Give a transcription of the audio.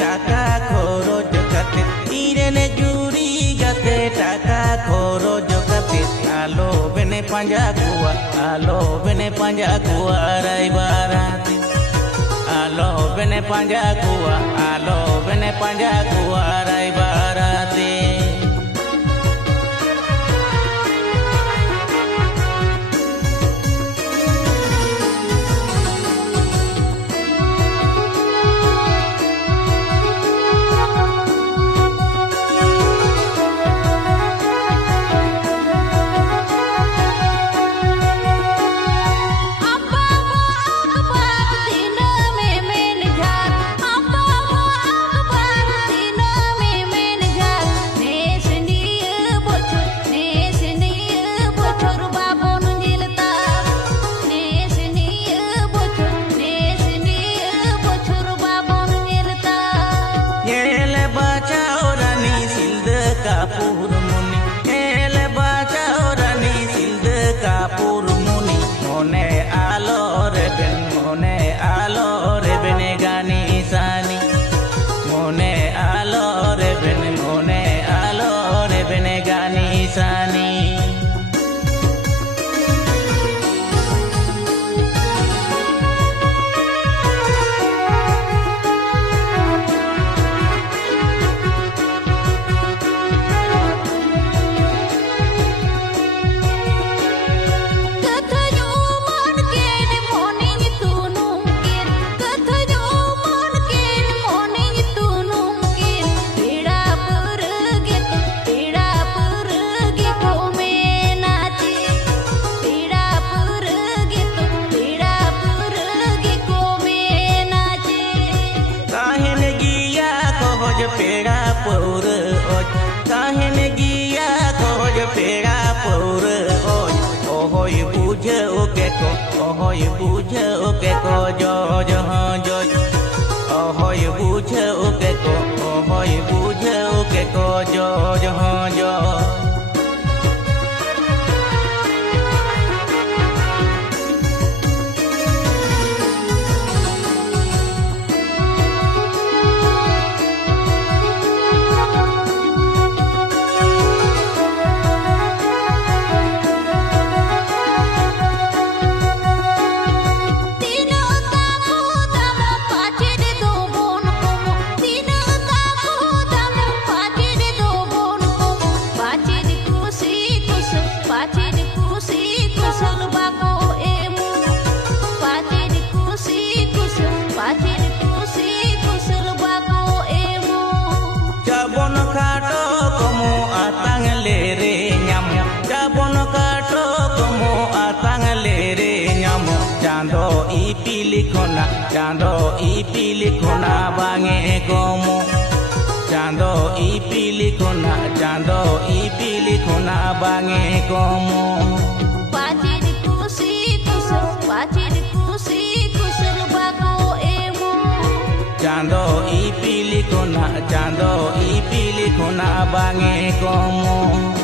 টাকা খরচ কাতে ইরেনে জুরি গাতে টাকা খরচ কাতে আলো বেনে পাঞ্জা কুয়া রাইবারাতে আলো বেনে পাঞ্জা কুয়া রাইবারাতে पेड़ा पौर ओज काहेन गिया खोज पेड़ा पौर ओज ओहोय बुझे ओके को जो ओहोय बुझे ओके को जो चांदो इपिली खोना बांगे गोमो चांदो इपिली खोना बांगे गोमो पाचिर कुसी कुसल बाको एमो चांदो इपिली खोना बांगे गोमो।